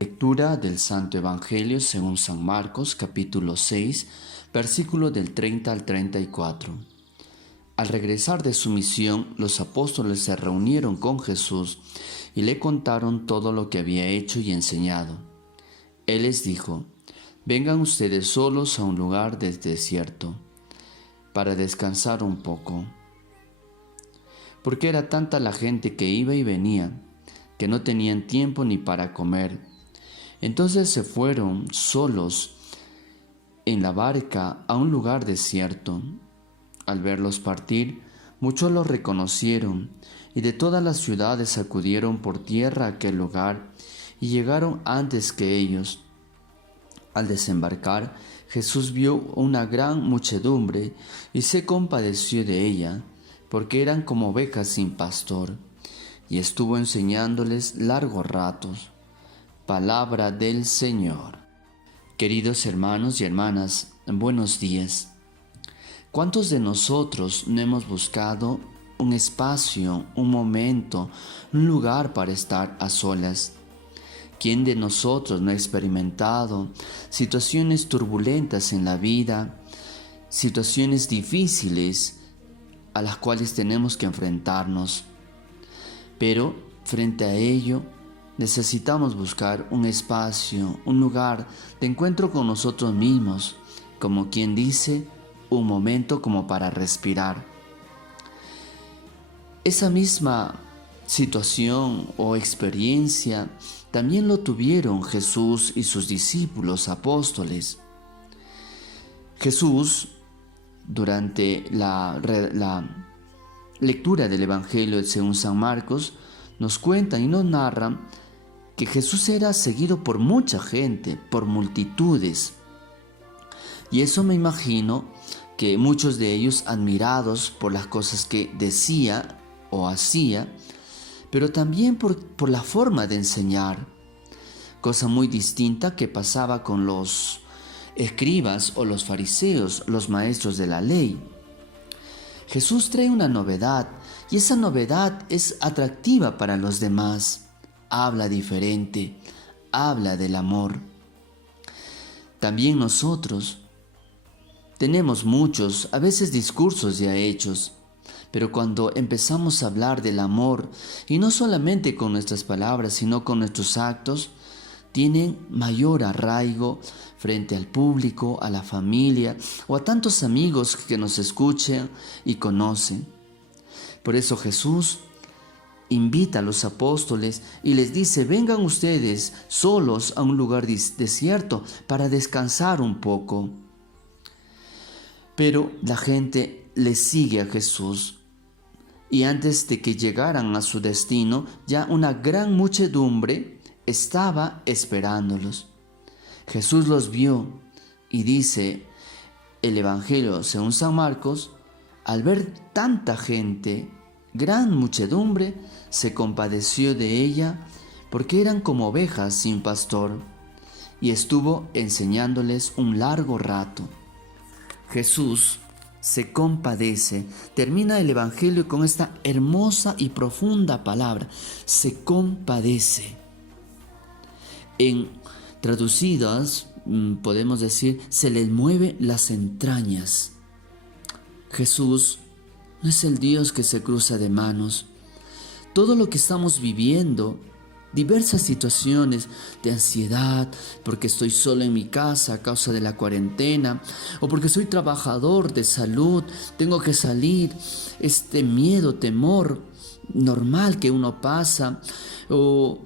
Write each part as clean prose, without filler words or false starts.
Lectura del Santo Evangelio según San Marcos, capítulo 6, versículos del 30 al 34. Al regresar de su misión, los apóstoles se reunieron con Jesús y le contaron todo lo que había hecho y enseñado. Él les dijo: «Vengan ustedes solos a un lugar desierto para descansar un poco», porque era tanta la gente que iba y venía que no tenían tiempo ni para comer. Entonces se fueron solos en la barca a un lugar desierto. Al verlos partir, muchos los reconocieron y de todas las ciudades acudieron por tierra a aquel lugar y llegaron antes que ellos. Al desembarcar, Jesús vio una gran muchedumbre y se compadeció de ella, porque eran como ovejas sin pastor, y estuvo enseñándoles largos ratos. Palabra del Señor. Queridos hermanos y hermanas, buenos días. ¿Cuántos de nosotros no hemos buscado un espacio, un momento, un lugar para estar a solas? ¿Quién de nosotros no ha experimentado situaciones turbulentas en la vida, situaciones difíciles a las cuales tenemos que enfrentarnos? Pero frente a ello, necesitamos buscar un espacio, un lugar de encuentro con nosotros mismos, como quien dice, un momento como para respirar. Esa misma situación o experiencia también lo tuvieron Jesús y sus discípulos apóstoles. Jesús, durante la lectura del Evangelio según San Marcos, nos cuenta y nos narra que Jesús era seguido por mucha gente, por multitudes. Y eso me imagino que muchos de ellos admirados por las cosas que decía o hacía, pero también por la forma de enseñar, cosa muy distinta que pasaba con los escribas o los fariseos, los maestros de la ley. Jesús trae una novedad y esa novedad es atractiva para los demás. Habla diferente, habla del amor. También nosotros tenemos muchos, a veces discursos ya hechos, pero cuando empezamos a hablar del amor, y no solamente con nuestras palabras, sino con nuestros actos, tienen mayor arraigo frente al público, a la familia o a tantos amigos que nos escuchan y conocen. Por eso Jesús invita a los apóstoles y les dice: vengan ustedes solos a un lugar desierto para descansar un poco. Pero la gente le sigue a Jesús y antes de que llegaran a su destino, ya una gran muchedumbre estaba esperándolos. Jesús los vio y dice el Evangelio según San Marcos: al ver tanta gente, gran muchedumbre, se compadeció de ella, porque eran como ovejas sin pastor, y estuvo enseñándoles un largo rato. Jesús se compadece. Termina el Evangelio con esta hermosa y profunda palabra: se compadece. En traducidas, podemos decir, se les mueven las entrañas. Jesús no es el Dios que se cruza de manos. Todo lo que estamos viviendo, diversas situaciones de ansiedad, porque estoy solo en mi casa a causa de la cuarentena, o porque soy trabajador de salud, tengo que salir, este miedo, temor normal que uno pasa, o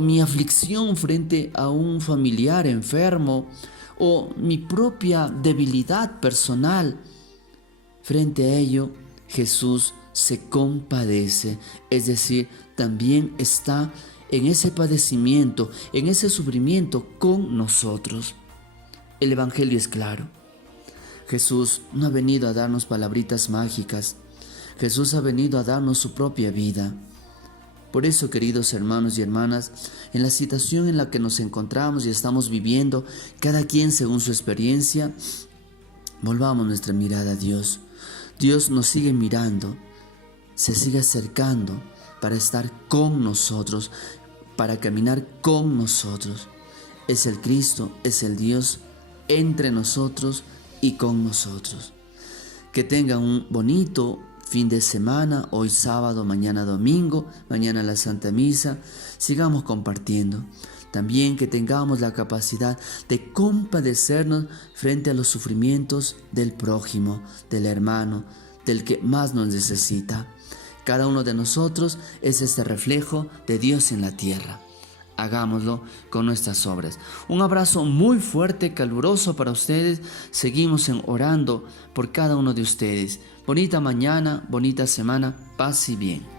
mi aflicción frente a un familiar enfermo, o mi propia debilidad personal. Frente a ello, Jesús se compadece, es decir, también está en ese padecimiento, en ese sufrimiento con nosotros. El Evangelio es claro. Jesús no ha venido a darnos palabritas mágicas. Jesús ha venido a darnos su propia vida. Por eso, queridos hermanos y hermanas, en la situación en la que nos encontramos y estamos viviendo, cada quien según su experiencia, volvamos nuestra mirada a Dios. Dios nos sigue mirando, se sigue acercando para estar con nosotros, para caminar con nosotros. Es el Cristo, es el Dios entre nosotros y con nosotros. Que tengan un bonito fin de semana, hoy sábado, mañana domingo, mañana la Santa Misa. Sigamos compartiendo. También que tengamos la capacidad de compadecernos frente a los sufrimientos del prójimo, del hermano, del que más nos necesita. Cada uno de nosotros es este reflejo de Dios en la tierra. Hagámoslo con nuestras obras. Un abrazo muy fuerte, caluroso para ustedes. Seguimos orando por cada uno de ustedes. Bonita mañana, bonita semana, paz y bien.